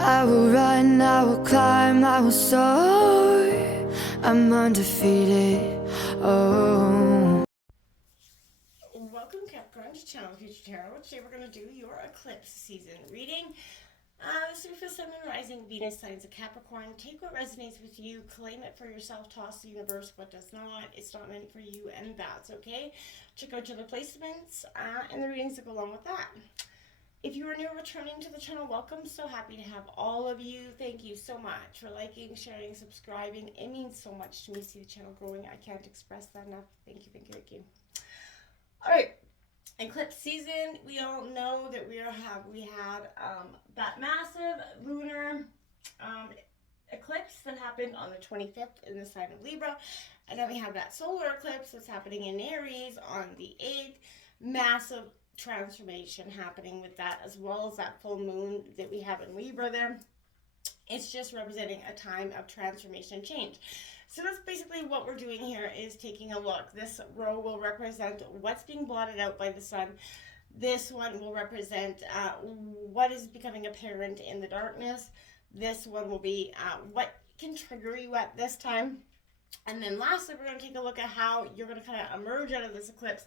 I will run, I will climb, I will soar. I'm undefeated. Oh. Welcome, Capricorn, to Channel Future Tarot. Today we're going to do your eclipse season reading. This is for Sun and Rising Venus signs of Capricorn. Take what resonates with you, claim it for yourself, toss the universe what does not. It's not meant for you, and that's okay. Check out your other placements and the readings that go along with that. If you are new or returning to the channel, welcome. So happy to have all of you. Thank you so much for liking, sharing, subscribing. It means so much to me to see the channel growing. I can't express that enough. Thank you, thank you, thank you. All right, eclipse season. We all know that we had that massive lunar eclipse that happened on the 25th in the sign of Libra, and then we have that solar eclipse that's happening in Aries on the 8th. Massive transformation happening with that, as well as that full moon that we have in Libra there. It's just representing a time of transformation change. So that's basically what we're doing here, is taking a look. This row will represent what's being blotted out by the sun. This one will represent what is becoming apparent in the darkness. This one will be what can trigger you at this time. And then lastly, we're going to take a look at how you're going to kind of emerge out of this eclipse.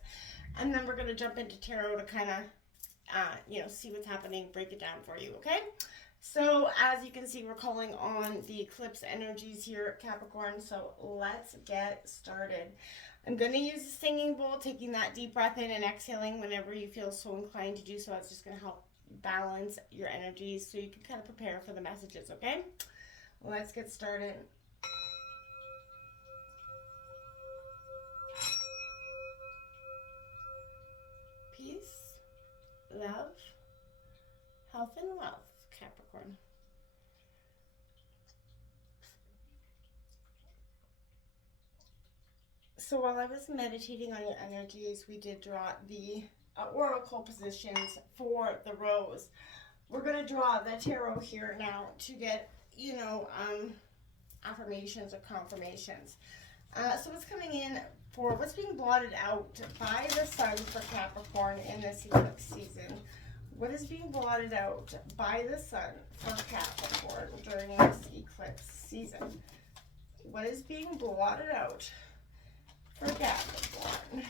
And then we're going to jump into tarot to kind of, see what's happening, break it down for you, okay? So as you can see, we're calling on the eclipse energies here, Capricorn. So let's get started. I'm going to use the singing bowl, taking that deep breath in and exhaling whenever you feel so inclined to do so. It's just going to help balance your energies so you can kind of prepare for the messages, okay? Let's get started. Peace, love, health, and wealth, Capricorn. So while I was meditating on your energies, we did draw the oracle positions for the rows. We're going to draw the tarot here now to get, affirmations or confirmations. So what's coming in for what's being blotted out by the sun for Capricorn in this eclipse season? What is being blotted out by the sun for Capricorn during this eclipse season? What is being blotted out for Capricorn?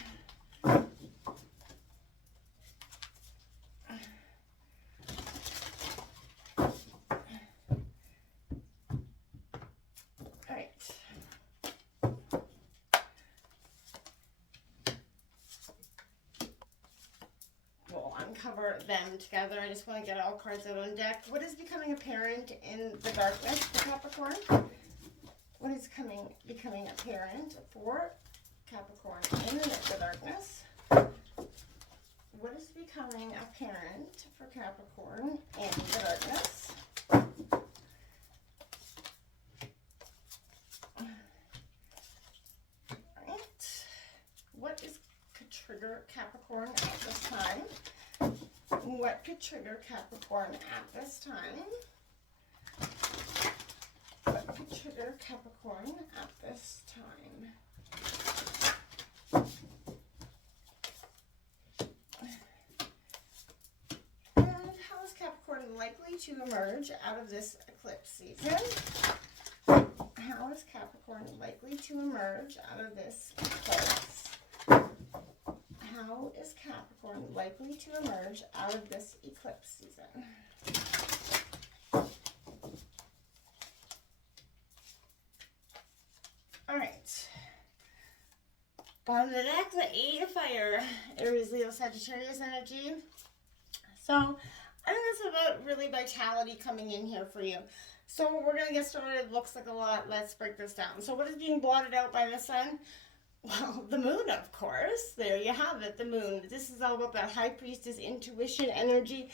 Cover them together. I just want to get all cards out on deck. What is becoming apparent in the darkness for Capricorn? What is becoming apparent for Capricorn in the darkness? What is becoming apparent for Capricorn in the darkness? Alright. What could trigger Capricorn at this time? What could trigger Capricorn at this time? What could trigger Capricorn at this time? And how is Capricorn likely to emerge out of this eclipse season? How is Capricorn likely to emerge out of this eclipse? How is Capricorn likely to emerge out of this eclipse season? All right. Bottom of the deck, the 8 of Fire. Aries, Leo, Sagittarius energy. So I think that's about really vitality coming in here for you. So we're going to get started. Looks like a lot. Let's break this down. So what is being blotted out by the sun? Well, the moon, of course. There you have it, the moon. This is all about that high priestess intuition energy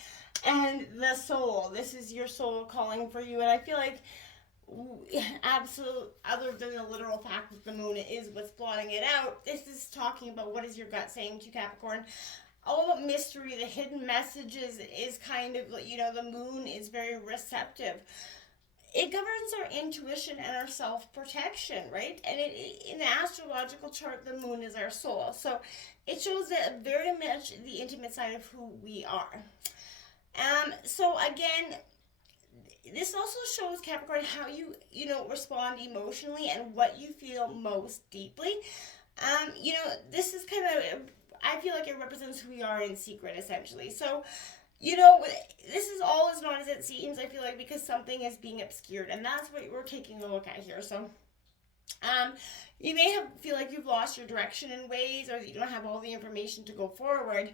and the soul. This is your soul calling for you. And I feel like, other than the literal fact that the moon is what's blotting it out, this is talking about what is your gut saying to Capricorn. All about mystery, the hidden messages is kind of, the moon is very receptive. It governs our intuition and our self-protection, right? And in the astrological chart, the moon is our soul. So it shows that very much the intimate side of who we are. So again, this also shows, Capricorn, how you respond emotionally and what you feel most deeply. This is kind of, I feel like it represents who we are in secret, essentially. So, this is all as not as it seems, I feel like, because something is being obscured, and that's what we're taking a look at here. So, you may feel like you've lost your direction in ways, or that you don't have all the information to go forward.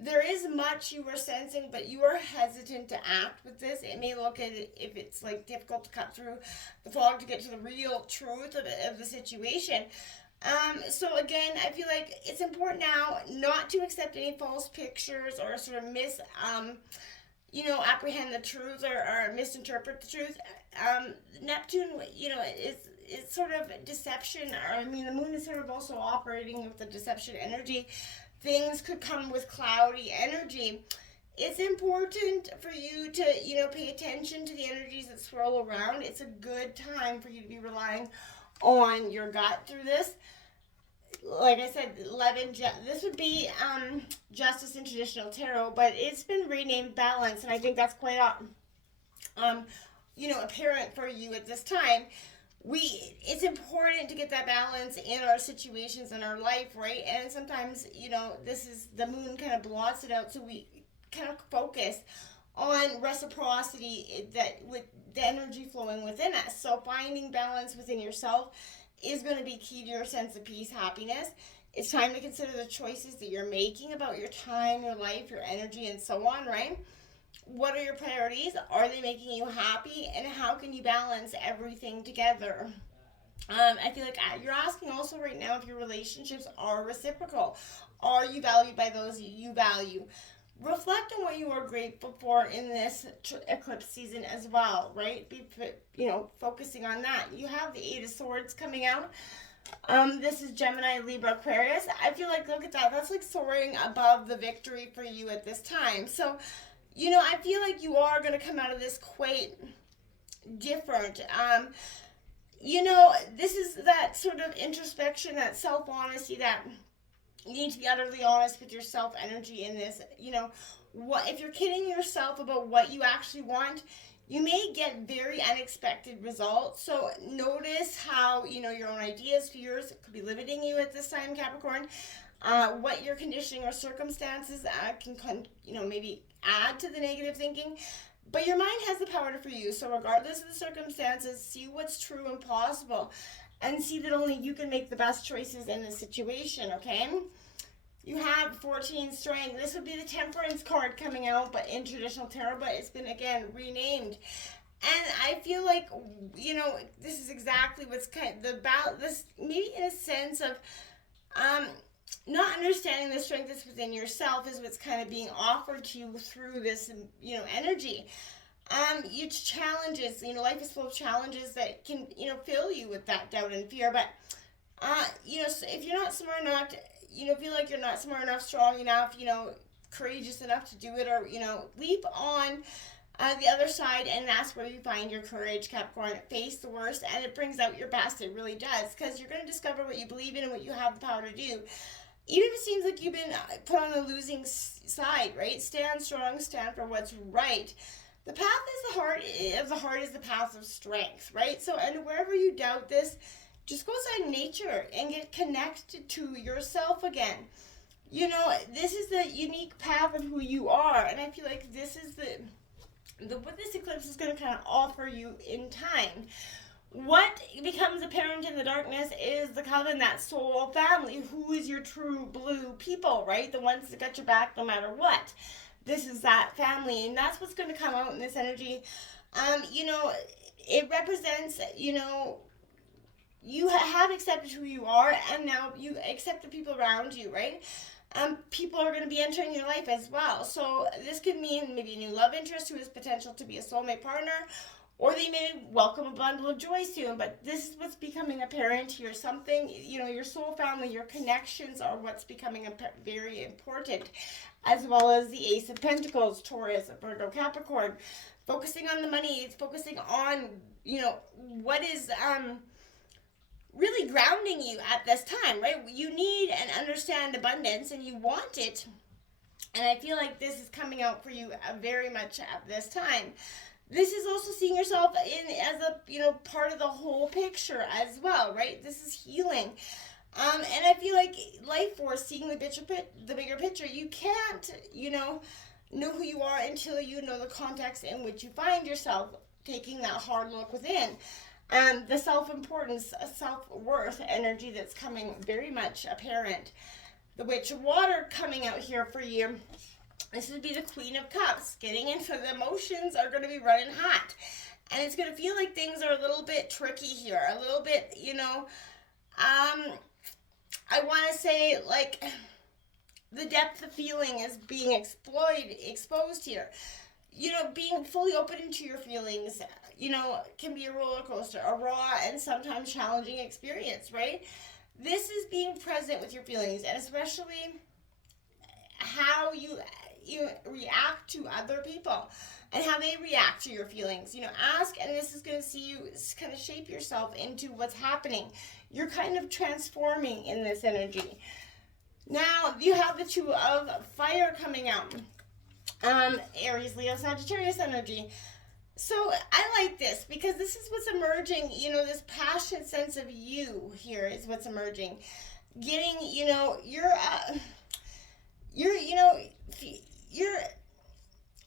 There is much you were sensing, but you are hesitant to act with this. It may look at it if it's like difficult to cut through the fog to get to the real truth of the situation. So again, I feel like it's important now not to accept any false pictures or sort of apprehend the truth or misinterpret the truth. Neptune, is sort of deception. The moon is sort of also operating with the deception energy. Things could come with cloudy energy. It's important for you to, pay attention to the energies that swirl around. It's a good time for you to be relying on your gut through this. Like I said, 11, this would be Justice in traditional tarot, but it's been renamed Balance, and I think that's quite apparent for you at this time. It's important to get that balance in our situations in our life, right? And sometimes, the moon kind of blots it out, so we kind of focus on reciprocity that with the energy flowing within us. So finding balance within yourself is going to be key to your sense of peace, happiness. It's time to consider the choices that you're making about your time, your life, your energy, and so on, right? What are your priorities? Are they making you happy? And how can you balance everything together? I feel like you're asking also right now if your relationships are reciprocal. Are you valued by those you value? Reflect on what you are grateful for in this eclipse season as well, right? Be focusing on that. You have the Eight of Swords coming out. This is Gemini, Libra, Aquarius. I feel like, look at that. That's like soaring above the victory for you at this time. So, I feel like you are going to come out of this quite different. This is that sort of introspection, that self-honesty, that you need to be utterly honest with your self-energy in this. If you're kidding yourself about what you actually want, you may get very unexpected results. So notice how, your own ideas, fears could be limiting you at this time, Capricorn. What your conditioning or circumstances can maybe add to the negative thinking. But your mind has the power to free you. So regardless of the circumstances, see what's true and possible. And see that only you can make the best choices in the situation, okay? You have 14 strength. This would be the Temperance card coming out, but in traditional tarot, but it's been, again, renamed. And I feel like, this is exactly what's kind of about this, maybe in a sense of not understanding the strength that's within yourself is what's kind of being offered to you through this, energy. Huge challenges, life is full of challenges that can, fill you with that doubt and fear. But, if you're not smart enough, feel like you're not smart enough, strong enough, courageous enough to do it, or, leap on the other side, and that's where you find your courage, Capricorn. Face the worst, and it brings out your best. It really does, because you're going to discover what you believe in and what you have the power to do. Even if it seems like you've been put on the losing side, right? Stand strong, stand for what's right. The path of the heart is the path of strength, right? So, and wherever you doubt this, just go outside nature and get connected to yourself again. This is the unique path of who you are, and I feel like this is what this eclipse is going to kind of offer you in time. What becomes apparent in the darkness is the coven, that soul family. Who is your true blue people, right? The ones that got your back no matter what. This is that family, and that's what's going to come out in this energy. It represents, you have accepted who you are, and now you accept the people around you, right? People are going to be entering your life as well. So this could mean maybe a new love interest who has potential to be a soulmate partner, or they may welcome a bundle of joy soon. But this is what's becoming apparent here. Something, your soul family, your connections are what's becoming very important, as well as the Ace of Pentacles, Taurus, Virgo, Capricorn. Focusing on the money, it's focusing on, what is really grounding you at this time, right? You need and understand abundance, and you want it. And I feel like this is coming out for you very much at this time. This is also seeing yourself in as a, part of the whole picture as well, right? This is healing. And I feel like life force, seeing the bigger picture, you can't, know who you are until you know the context in which you find yourself, taking that hard look within. The self-importance, self-worth energy that's coming very much apparent. The Witch of Water coming out here for you. This would be the Queen of Cups. Getting into the emotions are going to be running hot. And it's going to feel like things are a little bit tricky here. A little bit, I want to say, like, the depth of feeling is being exposed here. Being fully open to your feelings, can be a roller coaster, a raw and sometimes challenging experience, right? This is being present with your feelings, and especially how you react to other people and how they react to your feelings. Ask, and this is going to see you kind of shape yourself into what's happening. You're kind of transforming in this energy. Now, you have the Two of Fire coming out. Aries, Leo, Sagittarius energy. So I like this because this is what's emerging. This passionate sense of you here is what's emerging. Getting, you're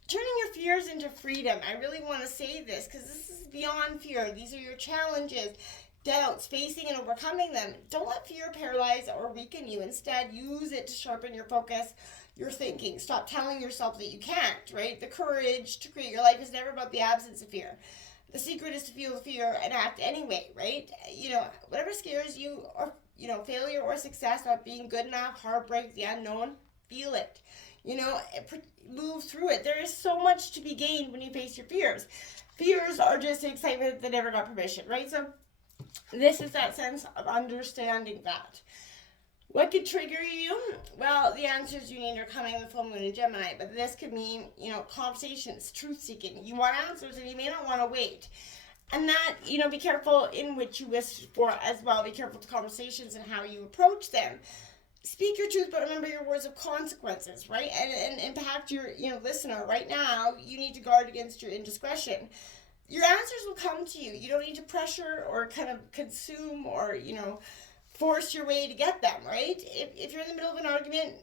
turning your fears into freedom. I really want to say this because this is beyond fear. These are your challenges, doubts, facing and overcoming them. Don't let fear paralyze or weaken you. Instead, use it to sharpen your focus, your thinking. Stop telling yourself that you can't, right? The courage to create your life is never about the absence of fear. The secret is to feel the fear and act anyway, right? Whatever scares you, or, failure or success, not being good enough, heartbreak, the unknown, feel it. Move through it. There is so much to be gained when you face your fears. Fears are just excitement that never got permission, right? So this is that sense of understanding that. What could trigger you? Well, the answers you need are coming with full moon in Gemini, but this could mean, conversations, truth-seeking. You want answers and you may not want to wait. And that, be careful in which you wish for as well. Be careful with conversations and how you approach them. Speak your truth, but remember your words of consequences, right? And impact your, listener. Right now, you need to guard against your indiscretion. Your answers will come to you. You don't need to pressure or kind of consume or, force your way to get them, right? If you're in the middle of an argument,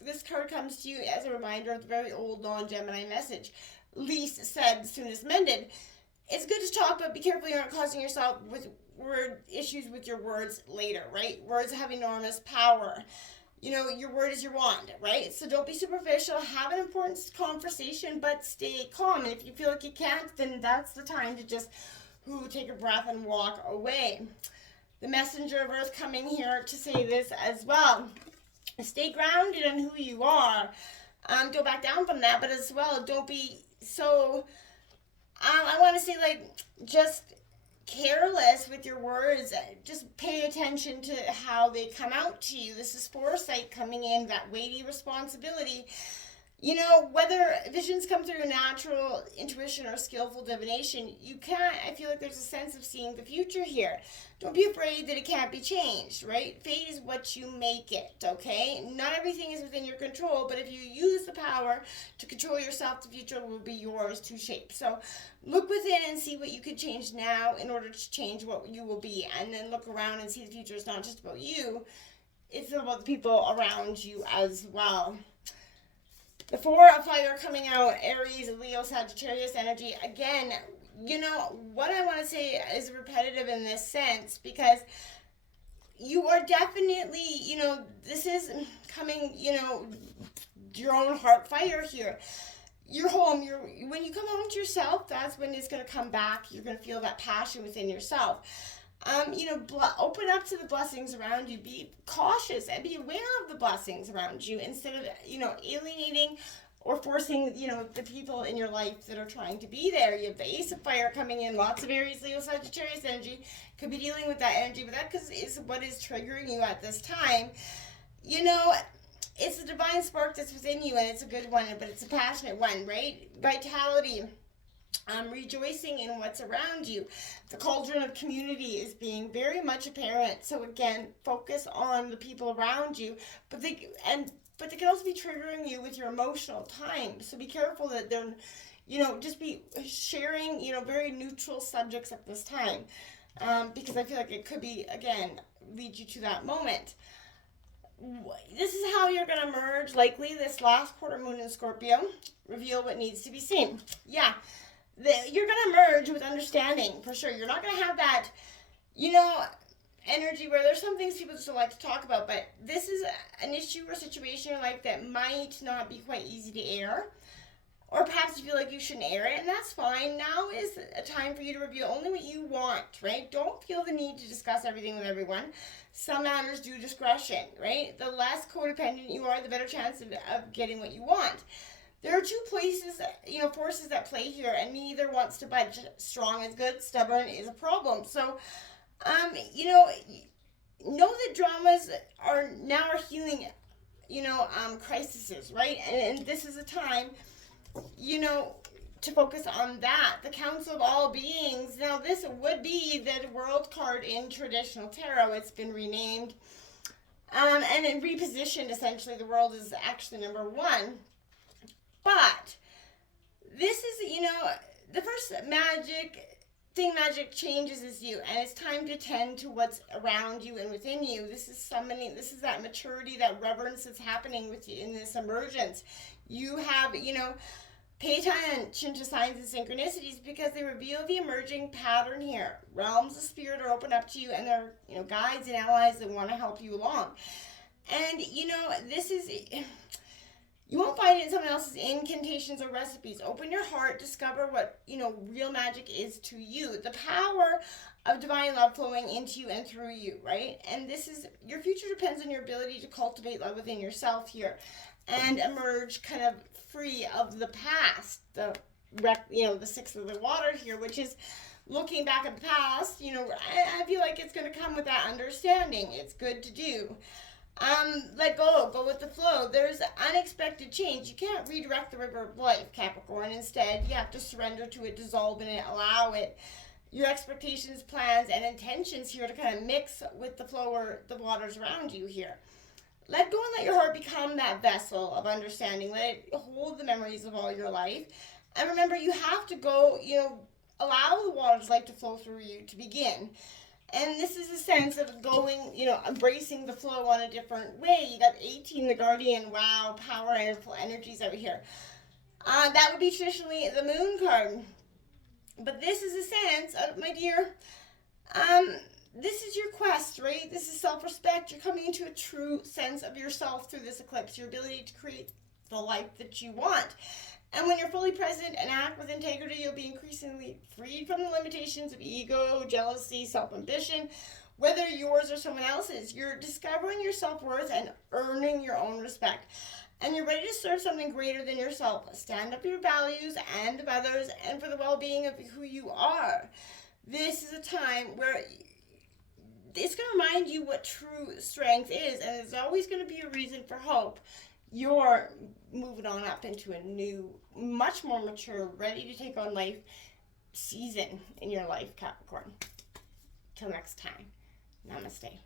this card comes to you as a reminder of the very old non-Gemini message. Least said, soonest mended. It's good to talk, but be careful you aren't causing yourself with issues with your words later, right? Words have enormous power. Your word is your wand, right? So don't be superficial. Have an important conversation, but stay calm. And if you feel like you can't, then that's the time to just take a breath and walk away. The messenger of earth coming here to say this as well. Stay grounded in who you are. Don't back down from that, but as well, don't be so, I want to say, just careless with your words. Just pay attention to how they come out to you. This is foresight coming in, that weighty responsibility. Whether visions come through natural intuition or skillful divination, I feel like there's a sense of seeing the future here. Don't be afraid that it can't be changed, right? Fate is what you make it, okay? Not everything is within your control, but if you use the power to control yourself, the future will be yours to shape. So look within and see what you could change now in order to change what you will be. And then look around and see the future is not just about you, it's about the people around you as well. The Four of Fire coming out, Aries, Leo, Sagittarius energy. Again, what I want to say is repetitive in this sense because you are definitely, this is coming, your own heart fire here. You're home. When you come home to yourself, that's when it's going to come back. You're going to feel that passion within yourself. Open up to the blessings around you. Be cautious and be aware of the blessings around you instead of, alienating or forcing, the people in your life that are trying to be there. You have the Ace of Fire coming in, lots of Aries, Leo, Sagittarius energy. Could be dealing with that energy, but that is what is triggering you at this time. It's a divine spark that's within you, and it's a good one, but it's a passionate one, right? Vitality. Rejoicing in what's around you. The cauldron of community is being very much apparent. So again, focus on the people around you, and but they can also be triggering you with your emotional time. So be careful that they're, just be sharing, very neutral subjects at this time. Because I feel like it could be, again, lead you to that moment. This is how you're going to merge, likely, this last quarter moon in Scorpio. Reveal what needs to be seen. Yeah, you're going to merge with understanding, for sure. You're not going to have that, energy where there's some things people just don't like to talk about, but this is an issue or situation in life that might not be quite easy to air. Or perhaps you feel like you shouldn't air it, and that's fine. Now is a time for you to reveal only what you want, right? Don't feel the need to discuss everything with everyone. Some matters do discretion, right? The less codependent you are, the better chance of getting what you want. There are two places, forces at play here, and neither wants to budge. Strong is good, stubborn is a problem. So, know that dramas are healing, crises, right? And this is a time to focus on that. The Council of All Beings. Now, this would be the World card in traditional tarot. It's been renamed and repositioned, essentially. The World is actually number 1. But this is, the first magic changes is you, and it's time to tend to what's around you and within you. This is that maturity, that reverence that's happening with you in this emergence. You have, pay attention to signs and synchronicities because they reveal the emerging pattern here. Realms of spirit are open up to you, and they're, guides and allies that want to help you along. And, this is, you won't find it in someone else's incantations or recipes. Open your heart, discover what, real magic is to you. The power of divine love flowing into you and through you, right? And this is, your future depends on your ability to cultivate love within yourself here and emerge kind of free of the past. The 6 of the water here, which is looking back at the past, I feel like it's going to come with that understanding. It's good to do. Let go with the flow. There's unexpected change. You can't redirect the river of life, Capricorn. Instead, you have to surrender to it, dissolve in it, allow it. Your expectations, plans, and intentions here to kind of mix with the flow or the waters around you here. Let go and let your heart become that vessel of understanding. Let it hold the memories of all your life. And remember, you have to go, allow the waters of life to flow through you to begin. And this is a sense of going, embracing the flow on a different way. You got 18, the Guardian, wow, power and energies out here. That would be traditionally the Moon card. But this is a sense of, my dear, this is your quest, right? This is self-respect. You're coming into a true sense of yourself through this eclipse, your ability to create the life that you want. And when you're fully present and act with integrity, you'll be increasingly freed from the limitations of ego, jealousy, self-ambition, whether yours or someone else's. You're discovering your self-worth and earning your own respect. And you're ready to serve something greater than yourself. Stand up for your values and of others and for the well-being of who you are. This is a time where it's going to remind you what true strength is, and there's always going to be a reason for hope. You're moving on up into a new, much more mature, ready to take on life season in your life, Capricorn. Till next time, namaste.